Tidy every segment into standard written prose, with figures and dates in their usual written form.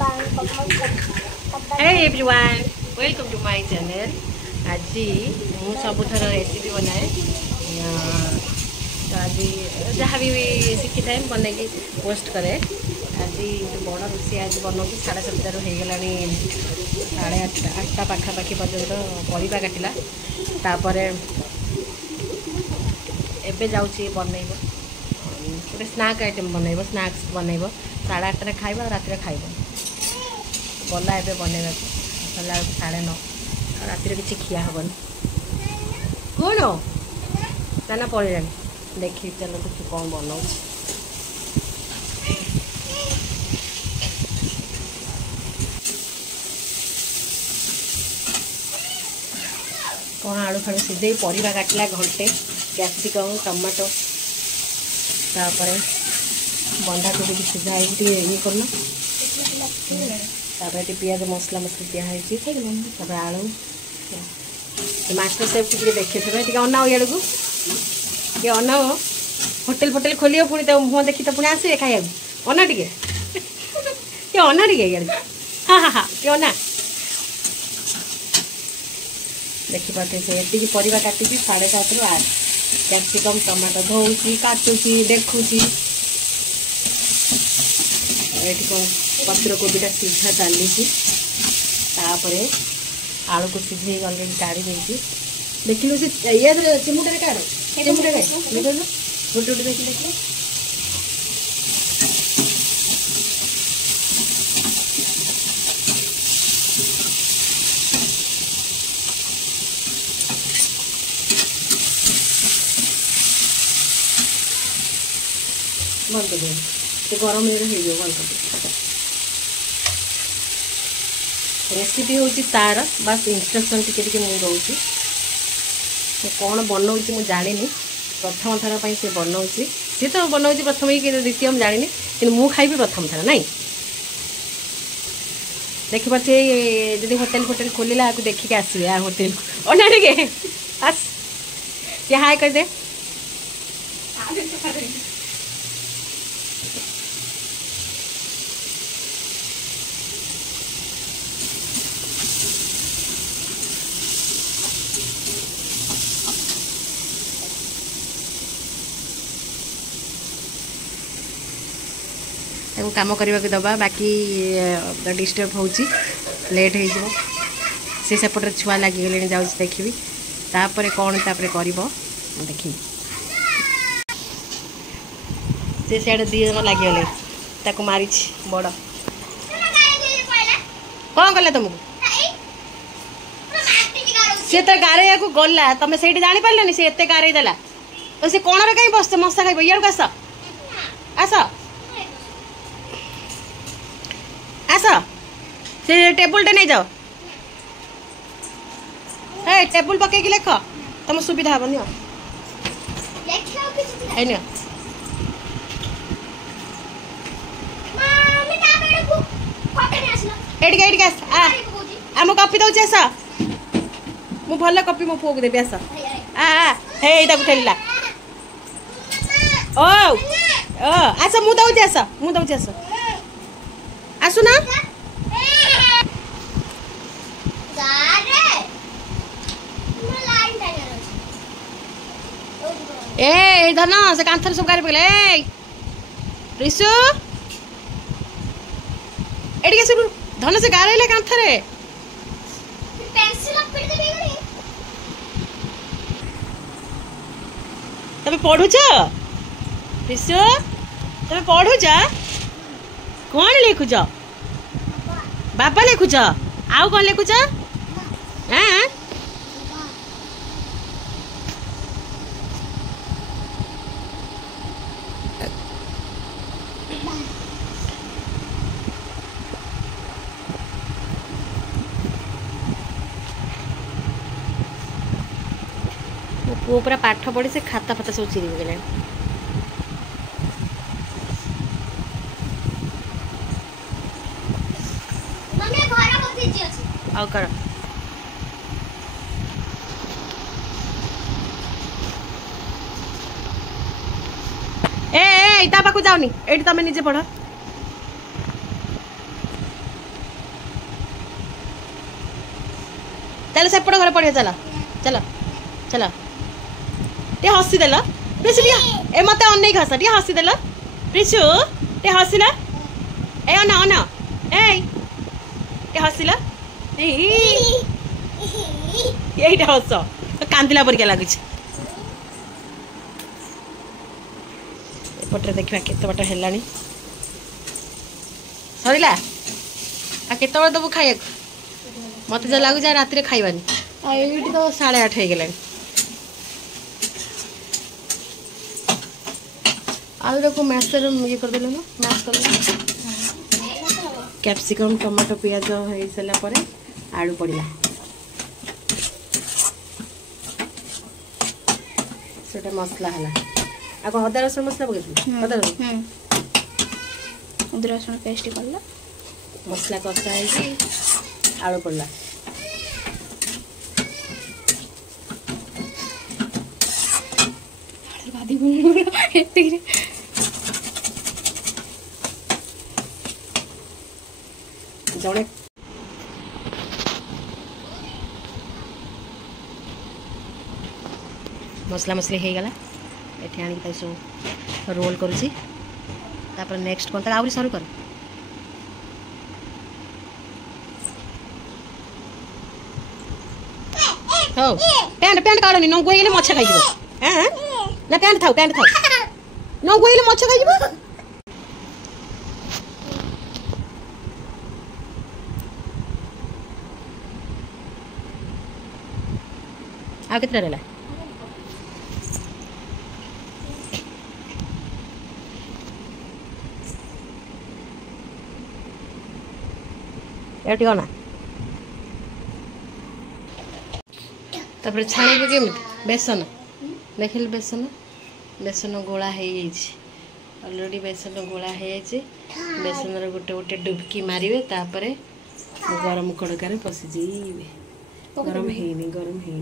Hey everyone, welcome to my channel. आज मु सबुथर recipe बनाए तो आज जहाँ भी शिखी था बन पोस्ट करे। आज बड़ रोषे आज बनाऊँ 7:30 हो गला 8:30 पाखापाखि पर्यंत परिवा काटिला तापर एबे जाऊँगी बनइब गोटे स्नाक आइटम बनइब स्नाक्स बनइब 8:30 खाइबा रात खाइब गला एबे बनइबा सला 9:30 रात किसी खिया हेबन कौन ना पड़े देखी चलो देखिए कौन बनाऊ कौन आलू फाड़ू सीधे परिवा काटला घंटे कैप्सिकम टमाटो तापर बंधाकोबी की सीधा ये करना तापर पियाज मसला मसली दिखाई आलू मास्टर सेफ टी देखी थे अना इड़ को अना होटेल फोटेल खोल पुणी तो मुँह देखी तो पुणी आसवे खाया अना टे अना टे इे हाँ हाँ हाँ अना देखिपे से ये परिवा काटी 7:30 ରୁ 8 कैप्सिकम टमाटो धोची काटुची देखुची ये पत्र कोबीटा सीधा चली आलू को सीझे अलरेडी काढ़ी देती देखिए से ये चिमुटे काढ़ चिमुटे गोटे गोटे देखिए बंद कर तो गरम हो बंद कर रेसिपी हूँ तार बस इंस्ट्रक्शन टिके मुझे दूसरी कौन बनाऊँ मुझे जानी प्रथम थर पर सी बनाऊँ सी तो बनाऊँ प्रथम ही द्वितीय मुझे जानी कि मुझे खाइबी प्रथम थर ना देखिपे जब होटेल फोटेल खोलला आपको देखिक आसवे आ होटेल अना टे आस ये हाय कर दे काम करने को दबा बाकी डिस्टर्ब हो लेट हो सी सेपटे छुआ लगिगले जाऊँ देखी तापर कौन तापर कर देखी से सियाड़े दी जन लगिगले ताको मारी बड़ कौन कला तुमको सी तो गारे को गला तुम से जानी पार्लानी सी एत गारे देला तो सी कौन कहीं बस मशा खाइब इड़ आस आस आस से टेबुल टे नहीं जाओ हे टेबुल पकई लेख तुम सुविधा हम आम कॉफी दौची आस मु भल कॉफी मो पुओ को देवी आस हे ठेला ओ आस मु दौची आस मु दौची आस आसुना ए धन से कांथर सब गाड़ी पकड़े रिसु एडिके से धन से गाड़े कांथरे तबे पढ़ुछ रिसु तबे पढ़ुछ कौन लिखुच बाबा लिखुच आउ कौन लिखुच हाँ मो पुओ पूरा पाठ पढ़ी से खाता फाता सब चिरी गले आउ कर ए ता पाखु जाओनी एठी तमे निजे पढ़ चलो सेपट घर पड़ियो चलो चलो चलो टे हसी देल प्रिशु ए मत अन हस टे हसी देल प्रिशु टे हसिला ए अन अन ए टे हसिला ये हस कांदिला परिका लगुच एपटे देखा केत बाट है सरला आ केत दबु खाइया मत जो लगुच राति खाइबानी ये तो 8:30 हो गलानी आलू को मैश ये करदे ना मैश कर कैप्सिकम टमाटो पियाज हो सारा पर आलू पड़ा से मसला है आ अदा रसुण मसला पकड़ अदा रसुण पेस्ट कर मसला कषा है आलू पड़ा जड़े मसला मसली हो गला ये आनी सब रोल करुँची नेक्स्ट कौन आउरी सरू कर हो पैंट पैंट काढ़नी नंगुले मच्छा खाई ना पैंट थाउ नंगुले मच्छा खाई आ कितना रहला एटी ना तापर छाणी के बेसन देखिल बेसन बेसन गोला हो ऑलरेडी बेसन गोला हो बेसन गोटे गोटे डुबकी मारे तापर गरम कड़कार पशिजे गरम है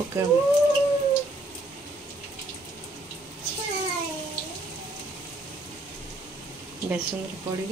ओके बेसन पड़ी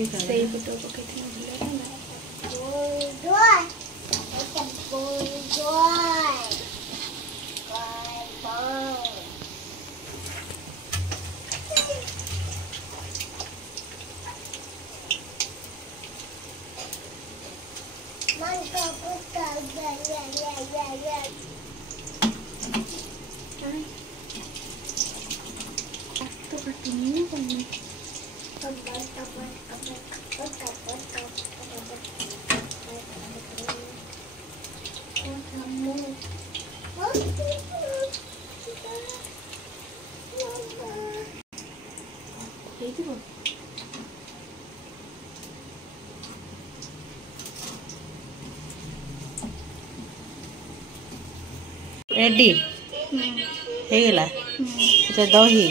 रेडी हेगला दही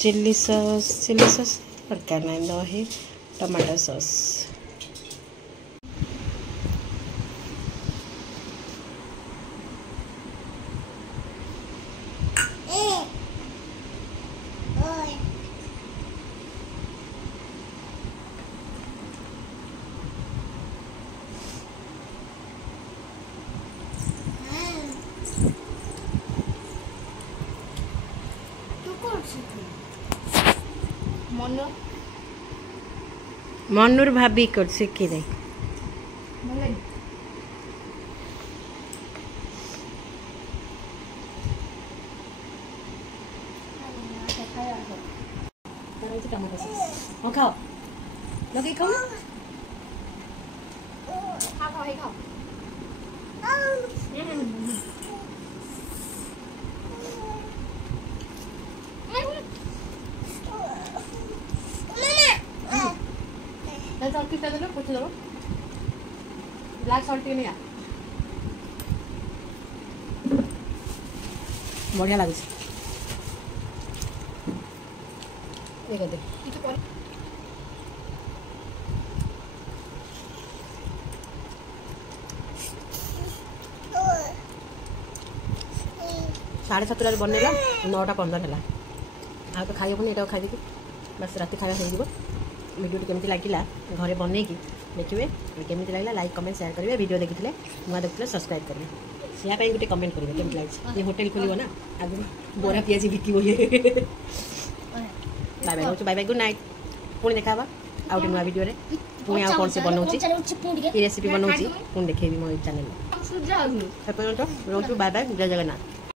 चिल्ली सॉस दरकार ना दही टमाटो सॉस मनूर भाभी कर कि नहीं खाओ लगे खाओ ब्लैक सॉल्ट नहीं बढ़िया लगे 7:30 बनैला 9:15 है आ तो खाइबनी ये खाई बस राति खाଇବା हो वीडियो केमती लगिला घरे बनईकि देखिए केमती लगिला लाइक कमेंट शेयर करेंगे वीडियो देखी नुआ देखते सब्सक्राइब करेंगे सियापाई गोटे कमेंट करेंगे केमती लगे होटेल खोल ना आग बोरा पियाज बिक bye bye bye bye good night पुणी देखा आउ नुआ वीडियो रे पुणी आउ कौन से बनाऊँ ये रेसिपी बनाऊँ पुणी देखेबी मो चैनल में बाय बाय जय जगन्नाथ।